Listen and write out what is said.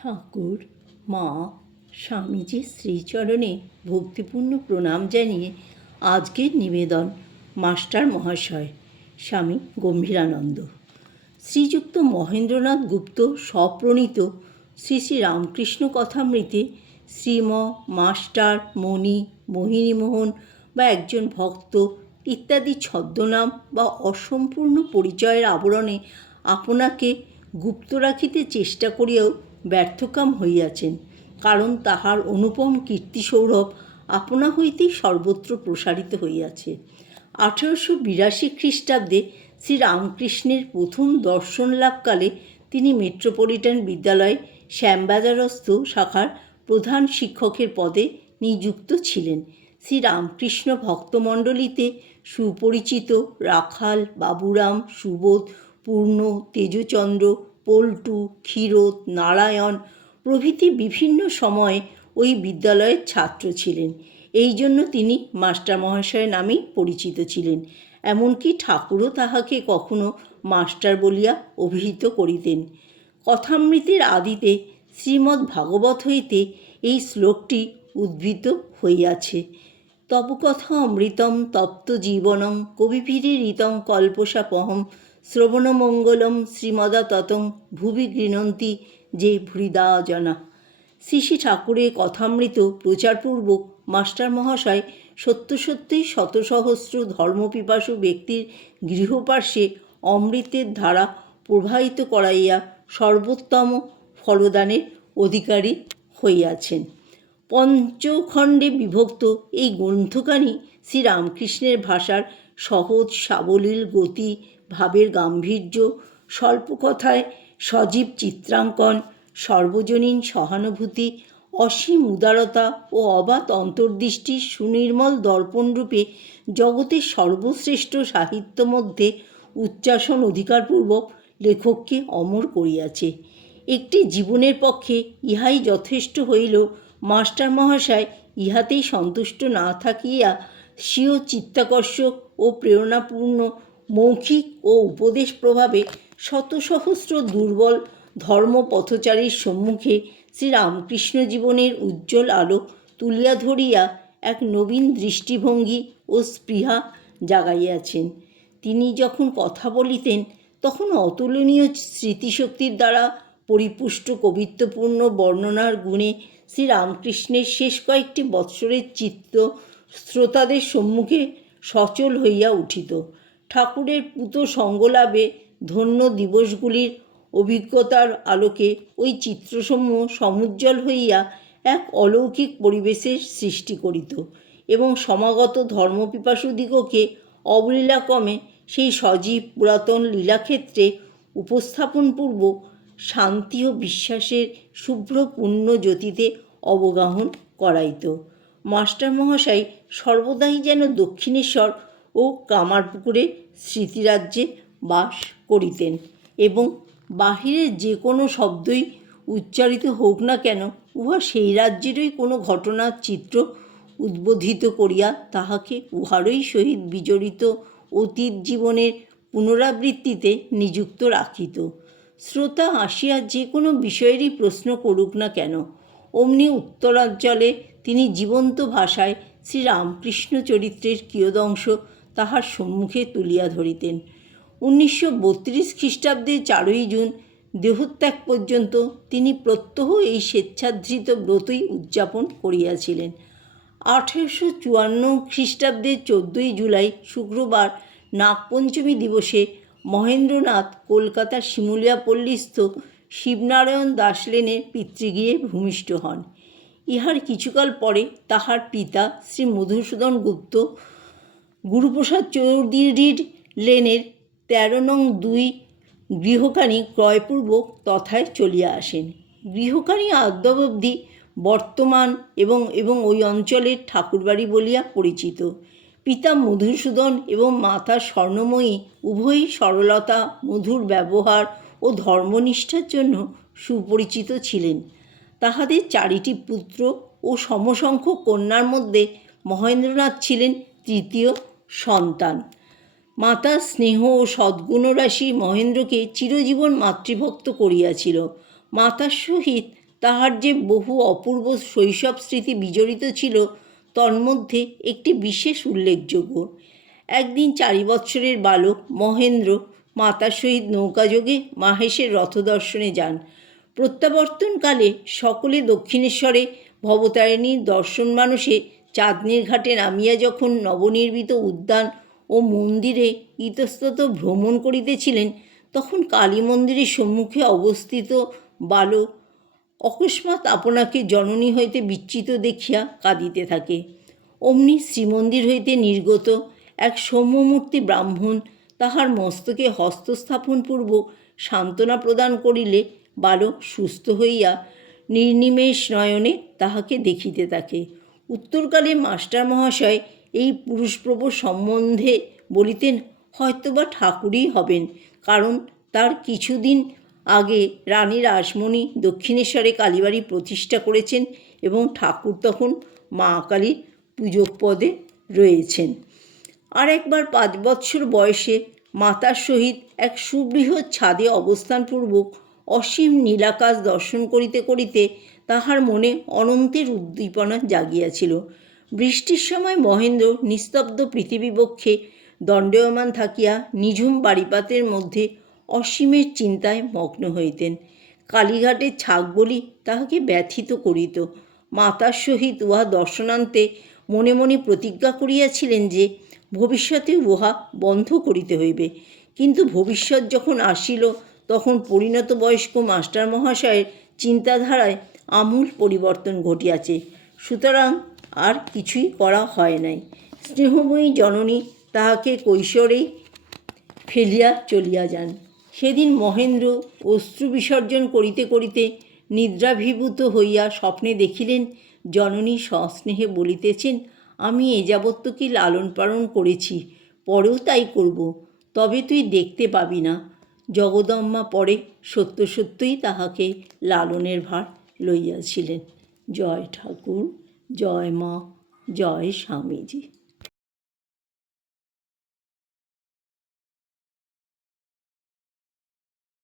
ঠাকুর, মা, স্বামীজির শ্রীচরণে ভক্তিপূর্ণ প্রণাম জানিয়ে আজকের নিবেদন মাস্টার মহাশয় স্বামী গম্ভীরানন্দ। শ্রীযুক্ত মহেন্দ্রনাথ গুপ্ত স্বপ্রণীত শ্রী শ্রী রামকৃষ্ণ কথামৃতে শ্রীম, মাস্টার, মণি, মোহিনীমোহন বা একজন ভক্ত ইত্যাদি ছদ্মনাম বা অসম্পূর্ণ পরিচয়ের আবরণে আপনাকে গুপ্ত রাখিতে চেষ্টা করিয়াও ব্যর্থকাম হইয়াছেন, কারণ তাহার অনুপম কীর্তিসৌরভ আপনা হইতেই সর্বত্র প্রসারিত হইয়াছে। 1882 খ্রিস্টাব্দে শ্রীরামকৃষ্ণের প্রথম দর্শন লাভকালে তিনি মেট্রোপলিটন বিদ্যালয়ে শ্যামবাজারস্থ শাখার প্রধান শিক্ষকের পদে নিযুক্ত ছিলেন। শ্রীরামকৃষ্ণ ভক্তমণ্ডলীতে সুপরিচিত রাখাল, বাবুরাম, সুবোধ, পূর্ণ, তেজচন্দ্র, পল্টু, ক্ষীরোদ, নারায়ণ প্রভৃতি বিভিন্ন সময়ে ওই বিদ্যালয়ের ছাত্র ছিলেন। এই জন্য তিনি মাস্টার মহাশয় নামেই পরিচিত ছিলেন। এমনকি ঠাকুরও তাহাকে কখনো মাস্টার বলিয়া অভিহিত করিতেন। কথামৃতের আদিতে শ্রীমদ্ ভাগবত হইতে এই শ্লোকটি উদ্ভূত হইয়াছে। তব কথা অমৃতম তপ্ত জীবনং কবিভিরিতং কল্পসাপহম শ্রবণমঙ্গলম শ্রীমদা ততং ভুবি গৃণন্তি যে ভৃদা জনা। শ্রী শ্রী ঠাকুরের কথামৃত প্রচারপূর্বক মাস্টার মহাশয় সত্যই শতসহস্র ধর্মপিপাসু ব্যক্তির গৃহপার্শ্বে অমৃতের ধারা প্রবাহিত করাইয়া সর্বোত্তম ফলদানের অধিকারী হইয়াছেন। পঞ্চখণ্ডে বিভক্ত এই গ্রন্থখানি শ্রীরামকৃষ্ণের ভাষার সহজ সাবলীল গতি, ভাবের গাম্ভীর্য, স্বল্প কথায় সজীব চিত্রাঙ্কন, সর্বজনীন সহানুভূতি, অসীম উদারতা ও অবাধ অন্তর্দৃষ্টির সুনির্মল দর্পণরূপে জগতের সর্বশ্রেষ্ঠ সাহিত্য মধ্যে উচ্চাসন অধিকারপূর্বক লেখককে অমর করিয়াছে। একটি জীবনের পক্ষে ইহাই যথেষ্ট হইলেও মাস্টার মহাশয় ইহাতেই সন্তুষ্ট না থাকিয়া স্বীয় চিত্তাকর্ষক ও প্রেরণাপূর্ণ মৌখিক ও উপদেশ প্রভাবে শতসহস্র দুর্বল ধর্মপথচারীর সম্মুখে শ্রীরামকৃষ্ণ জীবনের উজ্জ্বল আলো তুলিয়া ধরিয়া এক নবীন দৃষ্টিভঙ্গি ও স্পৃহা জাগাইয়াছেন। তিনি যখন কথা বলিতেন তখন অতুলনীয় স্মৃতিশক্তির দ্বারা পরিপুষ্ট কবিত্বপূর্ণ বর্ণনার গুণে শ্রীরামকৃষ্ণের শেষ কয়েকটি বৎসরের চিত্ত শ্রোতাদের সম্মুখে সচল হইয়া উঠিত। ঠাকুরের পূত সঙ্গলাভে ধন্য দিবসগুলির অভিজ্ঞতার আলোকে ওই চিত্রসমূহ সমুজ্জ্বল হইয়া এক অলৌকিক পরিবেশের সৃষ্টি করিত এবং সমাগত ধর্মপিপাসুদিগকে অবলীলাক্রমে সেই সজীব পুরাতন লীলাক্ষেত্রে উপস্থাপনপূর্বক শান্তি ও বিশ্বাসের শুভ্র পূর্ণ জ্যোতিতে অবগাহন করাইত। মাস্টার মহাশয় সর্বদাই যেন দক্ষিণেশ্বর ও কামারপুকুরের স্মৃতিরাজ্যে বাস করিতেন এবং বাহিরের যে কোনো শব্দই উচ্চারিত হোক না কেন উহা সেই রাজ্যেরই কোনো ঘটনার চিত্র উদ্বোধিত করিয়া তাহাকে উহারই সহিত বিজড়িত অতীত জীবনের পুনরাবৃত্তিতে নিযুক্ত রাখিত। শ্রোতা আসিয়া যে কোনো বিষয়েরই প্রশ্ন করুক না কেন অমনি উত্তরাঞ্চলে তিনি জীবন্ত ভাষায় শ্রীরামকৃষ্ণ চরিত্রের কিয়দংশ তাহার সম্মুখে তুলিয়া ধরিতেন। 1932 খ্রিস্টাব্দে 4ই জুন দেহত্যাগ পর্যন্ত তিনি প্রত্যহ এই স্বেচ্ছাধৃত ব্রতই উদযাপন করিয়াছিলেন। 1854 খ্রিস্টাব্দে 14ই জুলাই শুক্রবার নাগপঞ্চমী দিবসে মহেন্দ্রনাথ কলকাতার শিমুলিয়াপল্লীস্থ শিবনারায়ণ দাস লেনে পিতৃগৃহে ভূমিষ্ঠ হন। ইহার কিছুকাল পরে তাহার পিতা শ্রী মধুসূদন গুপ্ত গুরুপ্রসাদ চৌধুরীর লেনের 13 নং 2 গৃহখানি ক্রয়পূর্বক তথায় চলিয়া আসেন। গৃহখানি আদ্যাবধি বর্তমান এবং ওই অঞ্চলের ঠাকুরবাড়ি বলিয়া পরিচিত। পিতা মধুসূদন এবং মাতা স্বর্ণময়ী উভয়ই সরলতা, মধুর ব্যবহার ও ধর্মনিষ্ঠার জন্য সুপরিচিত ছিলেন। তাহাদের 4টি পুত্র ও সমসংখ্যক কন্যার মধ্যে মহেন্দ্রনাথ ছিলেন তৃতীয় সন্তান। মাতা স্নেহ ও সদ্গুণরাশি মহেন্দ্রকে চিরজীবন মাতৃভক্ত করিয়াছিল। মাতার সহিত তাহার যে বহু অপূর্ব শৈশব স্মৃতি বিজড়িত ছিল, তন্মধ্যে একটি বিশেষ উল্লেখযোগ্য। একদিন 4 বৎসরের বালক মহেন্দ্র মাতার সহিত নৌকাযোগে মাহেশের রথদর্শনে যান। প্রত্যাবর্তনকালে সকলে দক্ষিণেশ্বরে ভবতারিণীর দর্শন মানসে চাঁদনীর ঘাটে নামিয়া যখন নবনির্মিত উদ্যান ও মন্দিরে ইতস্তত ভ্রমণ করিতেছিলেন, তখন কালী মন্দিরের সম্মুখে অবস্থিত বালক অকস্মাৎ আপনাকে জননী হইতে বিচ্যুত দেখিয়া কাঁদিতে থাকে। অমনি শ্রীমন্দির হইতে নির্গত এক সৌম্যমূর্তি ব্রাহ্মণ তাহার মস্তকে হস্তস্থাপনপূর্বক সান্ত্বনা প্রদান করিলে বালক সুস্থ হইয়া নির্নিমেষ নয়নে তাহাকে দেখিতে থাকে। উত্তরকালে মাস্টার মহাশয় এই পুরুষপ্রভু সম্বন্ধে বলিতেন, হয়তোবা ঠাকুরই হবেন, কারণ তার কিছুদিন আগে রানী রাসমণি দক্ষিণেশ্বরে কালীবাড়ি প্রতিষ্ঠা করেছেন এবং ঠাকুর তখন মা কালীর পূজক পদে রয়েছেন। আর একবার 5 বৎসর বয়সে মাতার সহিত এক সুবৃহৎ ছাদে অবস্থানপূর্বক অসীম নীলাকাশ দর্শন করিতে করিতে তাহার মনে অনন্তের উদ্দীপনা জাগিয়াছিল। বৃষ্টির সময় মহেন্দ্র নিস্তব্ধ পৃথিবীবক্ষে দণ্ডায়মান থাকিয়া নিঝুম বাড়িপাতের মধ্যে অসীমের চিন্তায় মগ্ন হইতেন। কালীঘাটের ছাগবলি তাহাকে ব্যথিত করিত। মাতার সহিত উহা দর্শনান্তে মনে মনে প্রতিজ্ঞা করিয়াছিলেন যে ভবিষ্যতে উহা বন্ধ করিতে হইবে। কিন্তু ভবিষ্যৎ যখন আসিল, তখন পরিণত বয়স্ক মাস্টার মহাশয়ের চিন্তাধারায় আমূল পরিবর্তন ঘটিয়াছে। সুতরাং আর কিছুই করা হয় নাই। স্নেহময়ী জননী তাহাকে কৈশোরেই ফেলিয়া চলিয়া যান। সেদিন মহেন্দ্র অশ্রু বিসর্জন করিতে করিতে নিদ্রাভিভূত হইয়া স্বপ্নে দেখিলেন, জননী সস্নেহে বলিতেছেন, আমি এ যাবৎ তোকে লালন পালন করেছি, পরেও তাই করব, তবে তুই দেখতে পাবি না। জগদম্মা পরে সত্য সত্যই তাহাকে লালনের ভার লইয়াছিলেন। জয় ঠাকুর, জয় মা, জয় স্বামীজি।